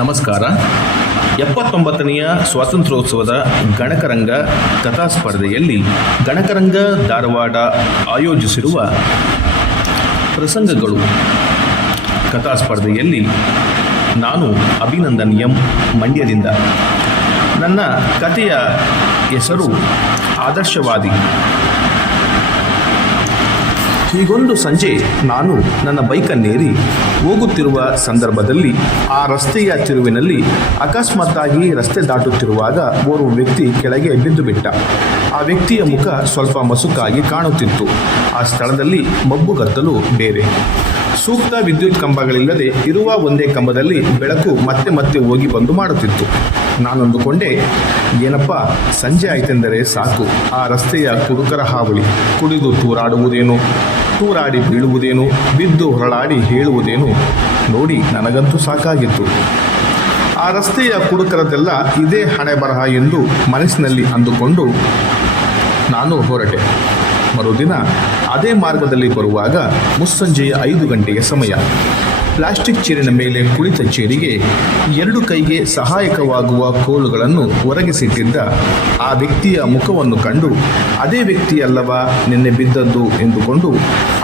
ನಮಸ್ಕಾರ. ಎಪ್ಪತ್ತೊಂಬತ್ತನೆಯ ಸ್ವಾತಂತ್ರ್ಯೋತ್ಸವದ ಗಣಕರಂಗ ಕಥಾ ಸ್ಪರ್ಧೆಯಲ್ಲಿ ಗಣಕರಂಗ ಧಾರವಾಡ ಆಯೋಜಿಸಿರುವ ಪ್ರಸಂಗಗಳು. ಕಥಾ ಸ್ಪರ್ಧೆಯಲ್ಲಿ ನಾನು ಅಭಿನಂದನ್ ಎಂ. ಮಂಡ್ಯದಿಂದ. ನನ್ನ ಕಥೆಯ ಹೆಸರು ಆದರ್ಶವಾದಿ. ಹೀಗೊಂದು ಸಂಜೆ ನಾನು ನನ್ನ ಬೈಕನ್ನೇರಿ ಹೋಗುತ್ತಿರುವ ಸಂದರ್ಭದಲ್ಲಿ ಆ ರಸ್ತೆಯ ತಿರುವಿನಲ್ಲಿ ಅಕಸ್ಮಾತ್ತಾಗಿ ರಸ್ತೆ ದಾಟುತ್ತಿರುವಾಗ ಓರ್ವ ವ್ಯಕ್ತಿ ಕೆಳಗೆ ಬಿದ್ದು ಆ ವ್ಯಕ್ತಿಯ ಮುಖ ಸ್ವಲ್ಪ ಮಸುಕಾಗಿ ಕಾಣುತ್ತಿತ್ತು. ಆ ಸ್ಥಳದಲ್ಲಿ ಮಬ್ಬುಗತ್ತಲು ಬೇರೆ. ಸೂಕ್ತ ವಿದ್ಯುತ್ ಕಂಬಗಳಿಲ್ಲದೆ ಇರುವ ಒಂದೇ ಕಂಬದಲ್ಲಿ ಬೆಳಕು ಮತ್ತೆ ಮತ್ತೆ ಹೋಗಿ ಬಂದು ಮಾಡುತ್ತಿತ್ತು. ನಾನೊಂದುಕೊಂಡೆ, ಏನಪ್ಪ, ಸಂಜೆ ಆಯ್ತೆಂದರೆ ಸಾಕು. ಆ ರಸ್ತೆಯ ಕುಡುಕರ ಹಾವಳಿ, ಕುಡಿದು ತೂರಾಡುವುದೇನು? ತೂರಾಡಿ ಬೀಳುವುದೇನು? ಬಿದ್ದು ಹೊರಳಾಡಿ ಹೇಳುವುದೇನು? ನೋಡಿ, ನನಗಂತೂ ಸಾಕಾಗಿತ್ತು. ಆ ರಸ್ತೆಯ ಕುಡುಕರದೆಲ್ಲ ಇದೇ ಹಣೆ ಬರಹ ಎಂದು ಮನಸ್ಸಿನಲ್ಲಿ ಅಂದುಕೊಂಡು ನಾನು ಹೊರಟೆ. ಮರುದಿನ ಅದೇ ಮಾರ್ಗದಲ್ಲಿ ಬರುವಾಗ ಮುಸ್ಸಂಜೆಯ ಐದು ಗಂಟೆಯ ಸಮಯ. ಪ್ಲಾಸ್ಟಿಕ್ ಚೇರಿನ ಮೇಲೆ ಕುಳಿತ ಚೇರಿಗೆ ಎರಡು ಕೈಗೆ ಸಹಾಯಕವಾಗುವ ಕೋಲುಗಳನ್ನು ಒರಗಿಸಿಟ್ಟಿದ್ದ ಆ ವ್ಯಕ್ತಿಯ ಮುಖವನ್ನು ಕಂಡು, ಅದೇ ವ್ಯಕ್ತಿ ಅಲ್ಲವಾ ನಿನ್ನೆ ಬಿದ್ದದ್ದು? ಎಂದುಕೊಂಡು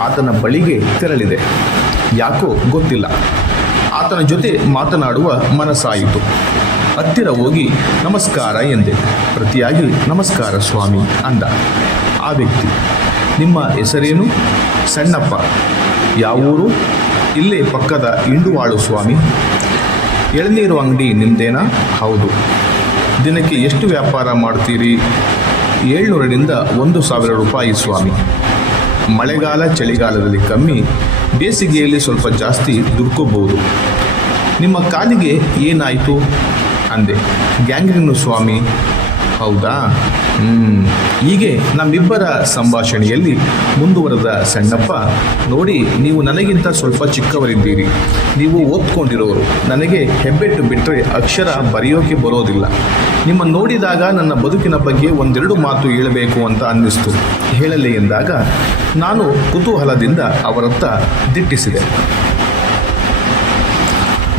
ಆತನ ಬಳಿಗೆ ತೆರಳಿದೆ. ಯಾಕೋ ಗೊತ್ತಿಲ್ಲ. ಆತನ ಜೊತೆ ಮಾತನಾಡುವ ಮನಸ್ಸಾಯಿತು. ಹತ್ತಿರ ಹೋಗಿ, ನಮಸ್ಕಾರ ಎಂದೆ. ಪ್ರತಿಯಾಗಿ, ನಮಸ್ಕಾರ ಸ್ವಾಮಿ ಅಂದ. ಆ ವ್ಯಕ್ತಿ, ನಿಮ್ಮ ಹೆಸರೇನು? ಸಣ್ಣಪ್ಪ. ಯಾವೂರು? ಇಲ್ಲೇ ಪಕ್ಕದ ಇಂಡುವಾಳು ಸ್ವಾಮಿ. ಎಳನೀರು ಅಂಗಡಿ ನಿಮ್ದೇನಾ ಹೌದು. ದಿನಕ್ಕೆ ಎಷ್ಟು ವ್ಯಾಪಾರ ಮಾಡ್ತೀರಿ? ಏಳ್ನೂರರಿಂದ ಒಂದು ಸಾವಿರ ರೂಪಾಯಿ ಸ್ವಾಮಿ. ಮಳೆಗಾಲ ಚಳಿಗಾಲದಲ್ಲಿ ಕಮ್ಮಿ, ಬೇಸಿಗೆಯಲ್ಲಿ ಸ್ವಲ್ಪ ಜಾಸ್ತಿ ದುಡ್ಕೋಬಹುದು ನಿಮ್ಮ ಕಾಲಿಗೆ ಏನಾಯಿತು? ಅಂದೆ. ಗ್ಯಾಂಗ್ರೀನು ಸ್ವಾಮಿ. ಹೌದಾ? ಹೀಗೆ ನಮ್ಮಿಬ್ಬರ ಸಂಭಾಷಣೆಯಲ್ಲಿ ಮುಂದುವರೆದ ಸಣ್ಣಪ್ಪ, ನೋಡಿ, ನೀವು ನನಗಿಂತ ಸ್ವಲ್ಪ ಚಿಕ್ಕವರಿದ್ದೀರಿ. ನೀವು ಓದ್ಕೊಂಡಿರೋರು. ನನಗೆ ಹೆಬ್ಬೆಟ್ಟು ಬಿಟ್ಟರೆ ಅಕ್ಷರ ಬರೆಯೋಕೆ ಬರೋದಿಲ್ಲ. ನಿಮ್ಮ ನೋಡಿದಾಗ ನನ್ನ ಬದುಕಿನ ಬಗ್ಗೆ ಒಂದೆರಡು ಮಾತು ಹೇಳಬೇಕು ಅಂತ ಅನ್ನಿಸ್ತು. ಹೇಳಲಿ ಎಂದಾಗ ನಾನು ಕುತೂಹಲದಿಂದ ಅವರತ್ತ ದಿಟ್ಟಿಸಿದೆ.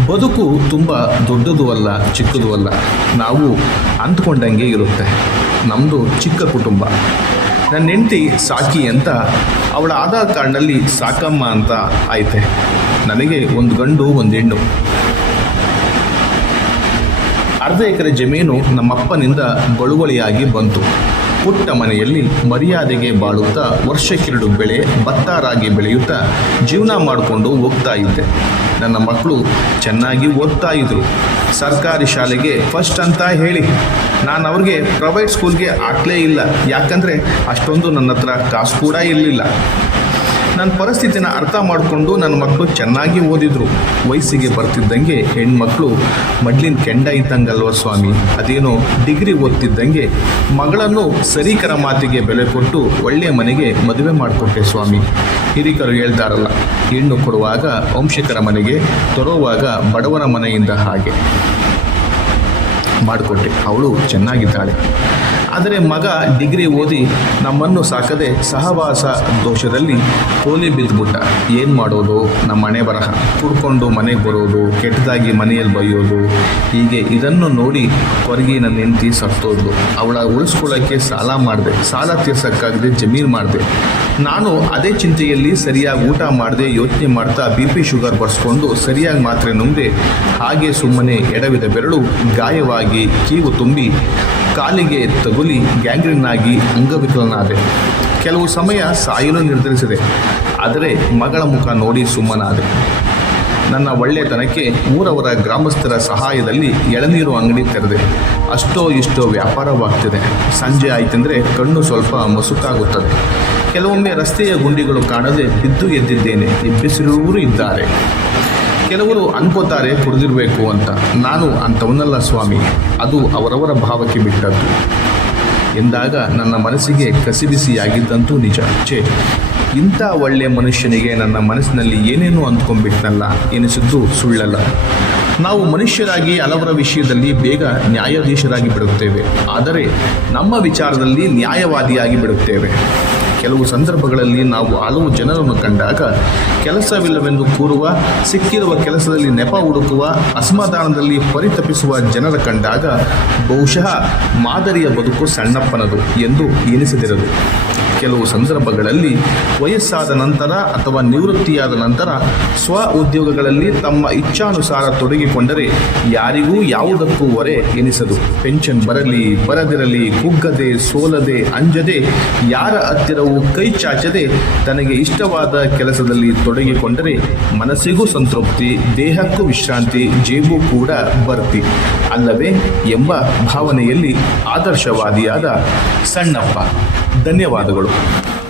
ಬದುಕು ತುಂಬ ದೊಡ್ಡದು ಅಲ್ಲ, ಚಿಕ್ಕದು ಅಲ್ಲ. ನಾವು ಅಂದ್ಕೊಂಡಂಗೆ ಇರುತ್ತೆ. ನಮ್ಮದು ಚಿಕ್ಕ ಕುಟುಂಬ. ನನ್ನ ಹೆಂಡತಿ ಸಾಕಿ ಅಂತ ಅವಳ ಆಧಾರ್ ಕಾರ್ಡ್ನಲ್ಲಿ ಸಾಕಮ್ಮ ಅಂತ ಆಯ್ತೆ. ನನಗೆ ಒಂದು ಗಂಡು, ಒಂದು ಹೆಣ್ಣು. ಅರ್ಧ ಎಕರೆ ಜಮೀನು ನಮ್ಮಪ್ಪನಿಂದ ಬಳುವಳಿಯಾಗಿ ಬಂತು. ಪುಟ್ಟ ಮನೆಯಲ್ಲಿ ಮರ್ಯಾದೆಗೆ ಬಾಳುತ್ತಾ ವರ್ಷಕ್ಕೆರಡು ಬೆಳೆ ಭತ್ತ ರಾಗಿ ಬೆಳೆಯುತ್ತಾ ಜೀವನ ಮಾಡಿಕೊಂಡು ಹೋಗ್ತಾ ಇದ್ದೆ ನನ್ನ ಮಕ್ಕಳು ಚೆನ್ನಾಗಿ ಓದ್ತಾ ಇದ್ರು ಸರ್ಕಾರಿ ಶಾಲೆಗೆ ಫಸ್ಟ್ ಅಂತ ಹೇಳಿ. ನಾನು ಅವ್ರಿಗೆ ಪ್ರೈವೇಟ್ ಸ್ಕೂಲ್ಗೆ ಹಾಕ್ಲೇ ಇಲ್ಲ. ಯಾಕಂದರೆ ಅಷ್ಟೊಂದು ನನ್ನ ಹತ್ರ ಕಾಸು ಕೂಡ ಇರಲಿಲ್ಲ. ನನ್ನ ಪರಿಸ್ಥಿತಿನ ಅರ್ಥ ಮಾಡಿಕೊಂಡು ನನ್ನ ಮಕ್ಕಳು ಚೆನ್ನಾಗಿ ಓದಿದ್ರು. ವಯಸ್ಸಿಗೆ ಬರ್ತಿದ್ದಂಗೆ ಹೆಣ್ಮಕ್ಳು ಮಡ್ಲಿನ ಕೆಂಡ ಇದ್ದಂಗಲ್ವ ಸ್ವಾಮಿ? ಅದೇನೋ ಡಿಗ್ರಿ ಓದ್ತಿದ್ದಂಗೆ ಮಗಳನ್ನು ಸರೀಕರ ಮಾತಿಗೆ ಬೆಲೆ ಕೊಟ್ಟು ಒಳ್ಳೆಯ ಮನೆಗೆ ಮದುವೆ ಮಾಡಿಕೊಟ್ಟೆ ಸ್ವಾಮಿ. ಹಿರಿಕರು ಹೇಳ್ತಾರಲ್ಲ, ಹೆಣ್ಣು ಕೊಡುವಾಗ ವಂಶಿಕರ ಮನೆಗೆ, ತರುವಾಗ ಬಡವರ ಮನೆಯಿಂದ ಹಾಗೆ. ಮಾಡಿಕೊಟ್ಟೆ. ಅವಳು ಚೆನ್ನಾಗಿದ್ದಾಳೆ. ಆದರೆ ಮಗ ಡಿಗ್ರಿ ಓದಿ ನಮ್ಮನ್ನು ಸಾಕದೆ ಸಹವಾಸ ದೋಷದಲ್ಲಿ ಕೋಲಿ ಬಿದ್ದುಬಿಟ್ಟ. ಏನು ಮಾಡೋದು? ನಮ್ಮ ಮನೆ ಬರಹ. ಕುಡ್ಕೊಂಡು ಮನೆಗೆ ಬರೋದು, ಕೆಟ್ಟದಾಗಿ ಮನೆಯಲ್ಲಿ ಬೈಯೋದು, ಹೀಗೆ ಇದನ್ನು ನೋಡಿ ಹೊರಗೆ ನನ್ನ ಹೆಂಡತಿ ಸತ್ತೋದ್ಲು. ಅವಳ ಉಳಿಸ್ಕೊಳ್ಳೋಕ್ಕೆ ಸಾಲ ಮಾಡಿದೆ. ಸಾಲ ತೀರ್ಸೋಕ್ಕಾಗದೆ ಜಮೀನು ಮಾಡಿದೆ. ನಾನು ಅದೇ ಚಿಂತೆಯಲ್ಲಿ ಸರಿಯಾಗಿ ಊಟ ಮಾಡದೆ, ಯೋಚನೆ ಮಾಡ್ತಾ ಬಿ ಪಿ ಶುಗರ್ ಬರ್ಸ್ಕೊಂಡು ಸರಿಯಾಗಿ ಮಾತ್ರೆ ನುಂಗದೆ, ಹಾಗೆ ಸುಮ್ಮನೆ ಎಡವಿದ ಬೆರಳು ಗಾಯವಾಗಿ ಕೀವು ತುಂಬಿ ಕಾಲಿಗೆ ತಗುಲಿ ಗ್ಯಾಂಗ್ರೀನ್ ಆಗಿ ಅಂಗವಿಕಲನಾದೆ. ಕೆಲವು ಸಮಯ ಸಾಯಲು ನಿರ್ಧರಿಸಿದೆ, ಆದರೆ ಮಗಳ ಮುಖ ನೋಡಿ ಸುಮ್ಮನಾದೆ. ನನ್ನ ಒಳ್ಳೆತನಕ್ಕೆ ಊರವರ ಗ್ರಾಮಸ್ಥರ ಸಹಾಯದಲ್ಲಿ ಎಳನೀರು ಅಂಗಡಿ ತೆರೆದೆ. ಅಷ್ಟೋ ಇಷ್ಟೋ ವ್ಯಾಪಾರವಾಗ್ತಿದೆ. ಸಂಜೆ ಆಯ್ತಂದ್ರೆ ಕಣ್ಣು ಸ್ವಲ್ಪ ಮಸುಕಾಗುತ್ತದೆ. ಕೆಲವೊಮ್ಮೆ ರಸ್ತೆಯ ಗುಂಡಿಗಳು ಕಾಣದೆ ಬಿದ್ದು ಎದ್ದಿದ್ದೇನೆ. ಇಬ್ಬಿಸಿರುವವರು ಇದ್ದಾರೆ. ಕೆಲವರು ಅನ್ಕೋತಾರೆ ಕುಡಿದಿರಬೇಕು ಅಂತ. ನಾನು ಅಂಥವನ್ನಲ್ಲ ಸ್ವಾಮಿ. ಅದು ಅವರವರ ಭಾವಕ್ಕೆ ಬಿಟ್ಟದ್ದು. ಎಂದಾಗ ನನ್ನ ಮನಸ್ಸಿಗೆ ಕಸಿಬಿಸಿಯಾಗಿದ್ದಂತೂ ನಿಜ. ಛೇ, ಇಂಥ ಒಳ್ಳೆಯ ಮನುಷ್ಯನಿಗೆ ನನ್ನ ಮನಸ್ಸಿನಲ್ಲಿ ಏನೇನು ಅಂದ್ಕೊಂಡ್ಬಿಟ್ನಲ್ಲ ಎನಿಸಿದ್ದು ಸುಳ್ಳಲ್ಲ. ನಾವು ಮನುಷ್ಯರಾಗಿ ಹಲವರ ವಿಷಯದಲ್ಲಿ ಬೇಗ ನ್ಯಾಯಾಧೀಶರಾಗಿ ಬಿಡುತ್ತೇವೆ. ಆದರೆ ನಮ್ಮ ವಿಚಾರದಲ್ಲಿ ನ್ಯಾಯವಾದಿಯಾಗಿ ಬಿಡುತ್ತೇವೆ. ಕೆಲವು ಸಂದರ್ಭಗಳಲ್ಲಿ ನಾವು ಹಲವು ಜನರನ್ನು ಕಂಡಾಗ ಕೆಲಸವಿಲ್ಲವೆಂದು ಕೂರುವ, ಸಿಕ್ಕಿರುವ ಕೆಲಸದಲ್ಲಿ ನೆಪ ಹುಡುಕುವ, ಅಸಮಾಧಾನದಲ್ಲಿ ಪರಿತಪಿಸುವ ಜನರ ಕಂಡಾಗ ಬಹುಶಃ ಮಾದರಿಯ ಬದುಕು ಸಣ್ಣಪ್ಪನದು ಎಂದು ಎನಿಸದಿರದು. ಕೆಲವು ಸಂದರ್ಭಗಳಲ್ಲಿ ವಯಸ್ಸಾದ ನಂತರ ಅಥವಾ ನಿವೃತ್ತಿಯಾದ ನಂತರ ಸ್ವ ಉದ್ಯೋಗಗಳಲ್ಲಿ ತಮ್ಮ ಇಚ್ಛಾನುಸಾರ ತೊಡಗಿಕೊಂಡರೆ ಯಾರಿಗೂ ಯಾವುದಕ್ಕೂ ಹೊರೆ ಎನಿಸದು. ಪೆನ್ಷನ್ ಬರಲಿ, ಬರದಿರಲಿ, ಕುಗ್ಗದೆ, ಸೋಲದೆ, ಅಂಜದೆ, ಯಾರ ಹತ್ತಿರವೂ ಕೈ ಚಾಚದೆ ತನಗೆ ಇಷ್ಟವಾದ ಕೆಲಸದಲ್ಲಿ ತೊಡಗಿಕೊಂಡರೆ ಮನಸ್ಸಿಗೂ ಸಂತೃಪ್ತಿ, ದೇಹಕ್ಕೂ ವಿಶ್ರಾಂತಿ, ಜೇಬು ಕೂಡ ಬರ್ತಿ. ಅಲ್ಲವೇ ಎಂಬ ಭಾವನೆಯಲ್ಲಿ ಆದರ್ಶವಾದಿಯಾದ ಸಣ್ಣಪ್ಪ. ಧನ್ಯವಾದಗಳು. করো